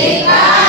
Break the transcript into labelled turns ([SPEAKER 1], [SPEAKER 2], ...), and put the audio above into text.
[SPEAKER 1] Quem vai